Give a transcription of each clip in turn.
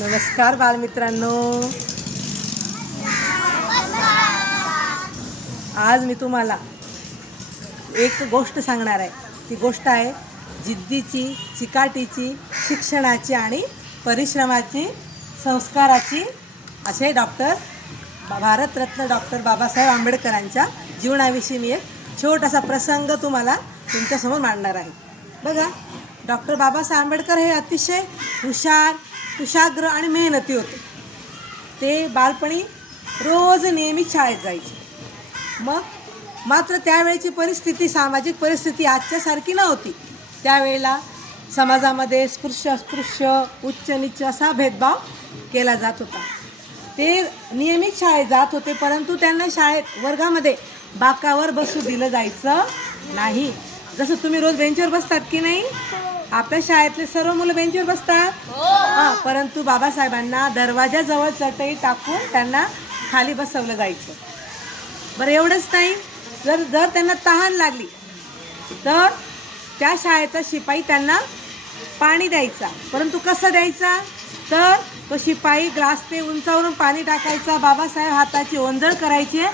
नमस्कार बालमित्रांनो, आज मी तुम्हाला एक गोष्ट सांगणार आहे। ती गोष्ट आहे जिद्दीची, चिकाटीची, शिक्षणाची आणि परिश्रमाची, संस्काराची असे भारतरत्न डॉक्टर बाबासाहेब आंबेडकरांच्या जीवनाविषयी मी एक छोटासा प्रसंग तुम्हाला तुमच्यासमोर मांडणार आहे। बघा, डॉक्टर बाबासाहेब आंबेडकर हे अतिशय हुशार, कुशाग्र आणि मेहनती होते। ते बालपणी रोज नियमित शाळेत जायचे। मात्र त्यावेळेची परिस्थिती, सामाजिक परिस्थिती आजच्यासारखी नव्हती। त्यावेळेला समाजामध्ये स्पृश्य अस्पृश्य, उच्च नीच असा भेदभाव केला जात होता। ते नियमित शाळेत जात होते, परंतु त्यांना शाळेत वर्गामध्ये बाकावर बसू दिलं जायचं नाही। जसं तुम्ही रोज बेंचवर बसतात की नाही, आपल्या शाळेतले सर्व मुलं बेंचवर बसतात, परंतु बाबासाहेबांना दरवाजाजवळ चटई टाकून त्यांना खाली बसवलं जायचं। बरं, एवढंच नाही, जर त्यांना तहान लागली तर त्या शाळेचा शिपाई त्यांना पाणी द्यायचा। परंतु कसं द्यायचा, तर तो शिपाई ग्लासने उंचावरून पाणी टाकायचा, बाबासाहेब हाताची ओंजळ करायचे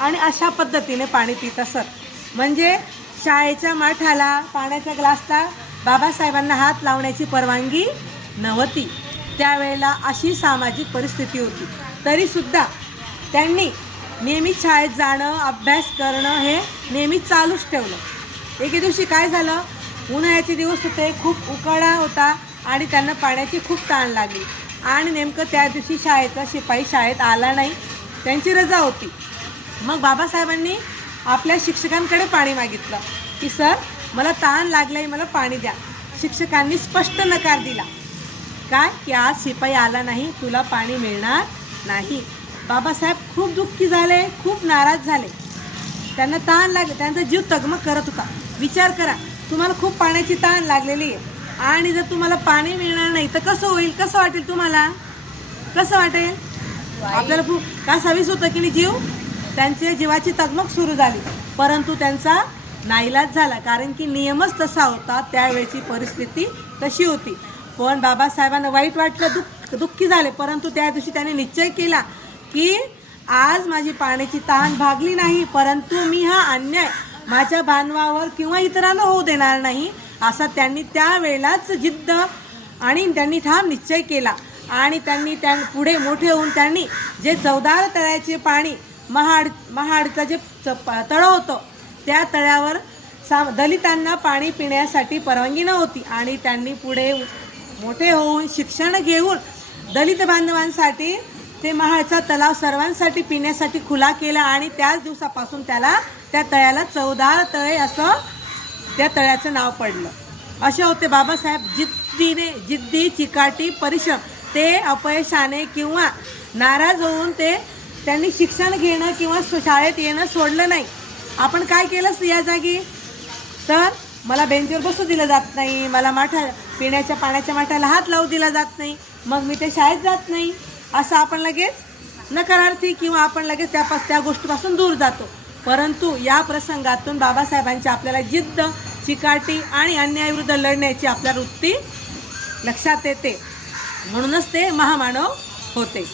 आणि अशा पद्धतीने पाणी पित असत। म्हणजे शाळेच्या माठाला, पाण्याच्या ग्लासला बाबासाहेबांना हात लावण्याची परवानगी नव्हती। त्यावेळेला अशी सामाजिक परिस्थिती होती, तरीसुद्धा त्यांनी नियमित शाळेत जाणं, अभ्यास करणं हे नेहमीच चालूच ठेवलं। एके दिवशी काय झालं, उन्हाळ्याचे दिवस होते, खूप उकाडा होता आणि त्यांना पाण्याची खूप तहान लागली आणि नेमकं त्या दिवशी शाळेचा शिपाई शाळेत आला नाही, त्यांची रजा होती। मग बाबासाहेबांनी आपल्या शिक्षकांकडे पाणी मागितलं की सर, मला तहान लागलंय, मला पाणी द्या। शिक्षकांनी स्पष्ट नकार दिला, काय की आज शिपाई आला नाही, तुला पाणी मिळणार नाही। बाबासाहेब खूप दुःखी झाले, खूप नाराज झाले। त्यांना तहान लागली, त्यांचा जीव तगमग करत होता। विचार करा, तुम्हाला खूप पाण्याची तहान लागलेली आहे आणि जर तुम्हाला पाणी मिळणार नाही तर कसं होईल, कसं वाटेल तुम्हाला, कसं वाटेल? आपल्याला खूप का सवीस होतं की नाही जीव, त्यांच्या जीवाची तगमग सुरू झाली। परंतु त्यांचा नाईलाज झाला, कारण की नियमच तसा होता, त्यावेळची परिस्थिती तशी होती। पण बाबासाहेबांना वाईट वाटलं, दुःखी झाले, परंतु त्या दिवशी त्यांनी निश्चय केला की आज माझी पाण्याची तहान भागली नाही, परंतु मी हा अन्याय माझ्या बांधवावर किंवा इतरांना होऊ देणार नाही, असा त्यांनी त्यावेळेलाच जिद्द आणि त्यांनी ठाम निश्चय केला। आणि त्यांनी पुढे मोठे होऊन त्यांनी जे 14 तळ्याचे पाणी, महाडचं जे तळं होतं, त्या तळ्यावर दलितांना पाणी पिण्यासाठी परवानगी नव्हती आणि त्यांनी पुढे मोठे होऊन शिक्षण घेऊन दलित बांधवांसाठी ते महाडचा तलाव सर्वांसाठी पिण्यासाठी खुला केला आणि त्याच दिवसापासून त्या तळ्याला 14 तळे असं त्या तळ्याचं नाव पडलं। असे होते बाबासाहेब, जिद्दी, चिकाटी, परिश्रम। ते अपयशाने किंवा नाराज होऊन त्यांनी शिक्षण घेणं किंवा शाळेत येणं सोडलं नाही। आपण काय केलं या जागी, तर मला बेंचवर बसू दिलं जात नाही, मला पिण्याच्या पाण्याच्या माठाला हात लावू दिला जात नाही, मग मी ते शाळेत जात नाही, असं आपण लगेच नकारार्थी किंवा आपण लगेच त्या गोष्टीपासून दूर जातो। परंतु या प्रसंगातून बाबासाहेबांची आपल्याला जिद्द, चिकाटी आणि अन्यायाविरुद्ध लढण्याची आपल्या वृत्ती लक्षात येते, म्हणूनच ते महामानव होते।